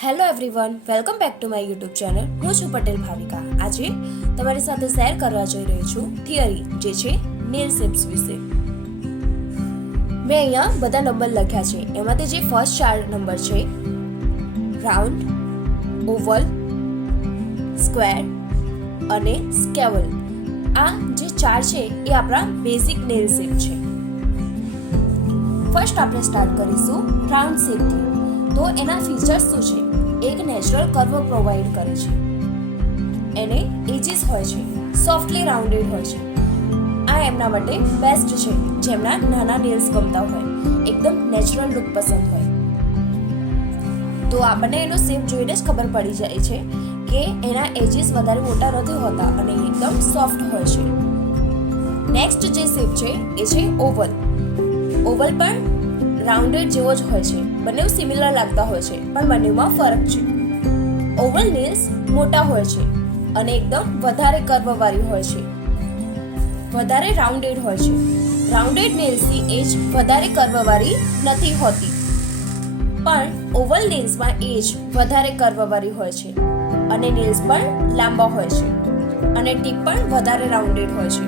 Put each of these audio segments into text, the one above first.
Hello everyone, welcome back to my YouTube channel. હું છું પટેલ ભાવિકા. આજે તમારી સાથે શેર કરવા જઈ રહી છું થિયરી, જે છે નેલ શેપ્સ વિશે. મેં અહીંયા બધા નંબર લખ્યા છે. એમાંથી જે ફર્સ્ટ 4 નંબર છે, રાઉન્ડ, ઓવલ, સ્ક્વેર અને સ્કેવલ, આ જે 4 છે એ આપણા બેઝિક નેલ શેપ છે. ફર્સ્ટ આપણે સ્ટાર્ટ કરીશું રાઉન્ડ શેપથી. તો એના ફીચર્સ શું છે? એક નેચરલ કર્વ પ્રોવાઈડ કરે છે, એને એજીસ હોય છે, સોફ્ટલી રાઉન્ડેડ હોય છે. આ એમના માટે બેસ્ટ છે જેમના નાના નેલ્સ ગમતા હોય, એકદમ નેચરલ લુક પસંદ હોય. તો આપણને એનો શેપ જોઈને જ ખબર પડી જાય છે કે એના એજીસ વધારે મોટા નથી હોતા અને એકદમ સોફ્ટ હોય છે. નેક્સ્ટ જે શેપ છે એ છે ઓવલ. ઓવલ પણ રાઉન્ડેડ જેવો જ હોય છે. બંને સિમિલર લાગતા હોય છે, પણ બંનેમાં ફરક છે. ઓવલ નેલ્સ મોટા હોય છે અને એકદમ વધારે કર્વવાળી હોય છે, વધારે રાઉન્ડેડ હોય છે. રાઉન્ડેડ નેલ્સની એજ વધારે કર્વવાળી નથી હોતી, પણ ઓવલ નેલ્સમાં એજ વધારે કર્વવાળી હોય છે અને નેલ્સ પણ લાંબા હોય છે અને ટીપ પણ વધારે રાઉન્ડેડ હોય છે.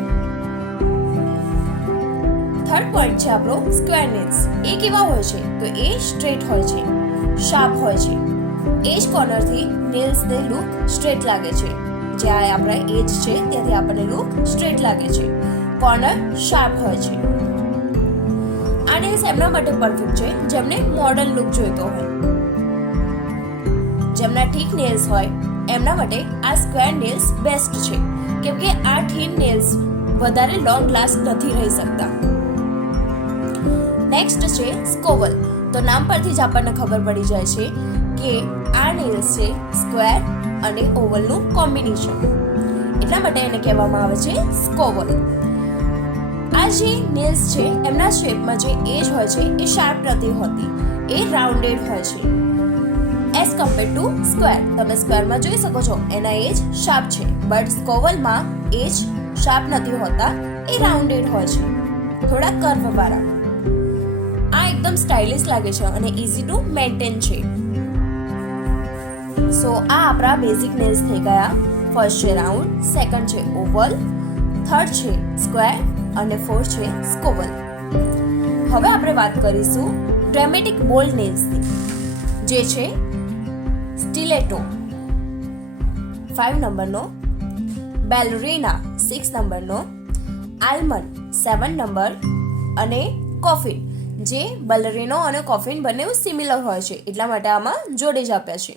થર્ડ પોઈન્ટ છે આપણો સ્ક્વેર નેલ્સ. એ કેવા હોય છે? તો એ સ્ટ્રેટ હોય છે, શાર્પ હોય છે. એજ કોર્નરથી નેલ્સને લુક સ્ટ્રેટ લાગે છે. જ્યાં આપણા એજ છે ત્યાંથી આપણને લુક સ્ટ્રેટ લાગે છે. કોર્નર શાર્પ હોય છે. આ નેલ્સ એમના માટે પરફેક્ટ છે જેમને મોડર્ન લુક જોઈતો હોય. જેમના ઠીક નેલ્સ હોય એમના માટે આ સ્ક્વેર નેલ્સ બેસ્ટ છે, કેમ કે આ થીન નેલ્સ વધારે લોંગ લાસ્ટ નથી રહી શકતા. નેક્સ્ટ છે સ્કોવલ. તો નામ પરથી જ આપણને ખબર પડી જાય છે કે આ નેલ્સ છે સ્ક્વેર અને ઓવલનું કોમ્બિનેશન, એટલા માટે એને કહેવામાં આવે છે સ્કોવલ. આ જે નેલ્સ છે એમના શેપમાં જે એજ હોય છે એ શાર્પ નથી હોતી, એ રાઉન્ડેડ હોય છે એઝ કમ્પેર ટુ સ્ક્વેર. તમે સ્ક્વેરમાં જોઈ શકો છો એના એજ શાર્પ છે, બટ સ્કોવલમાં એજ શાર્પ નથી હોતા, એ રાઉન્ડેડ હોય છે, થોડા કર્વવાળા. આ એકદમ સ્ટાઇલિશ લાગે છે અને ઇઝી ટુ મેન્ટેન છે. સો આ આપણા બેઝિક નેલ્સ થઈ ગયા. ફર્સ્ટ છે રાઉન્ડ, સેકન્ડ છે ઓવલ, થર્ડ છે સ્ક્વેર અને ફોર્થ છે સ્કોવલ. હવે આપણે વાત કરીશું ડ્રેમેટિક બોલ્ડ નેલ્સની, જે છે સ્ટિલેટો 5 નંબરનો, બેલરીના 6 નંબરનો, આલ્મંડ 7 નંબર અને કોફિન, જે બલરીનો અને કોફિન બંને સિમિલર હોય છે એટલા માટે આમાં જોડે જ આપ્યા છે.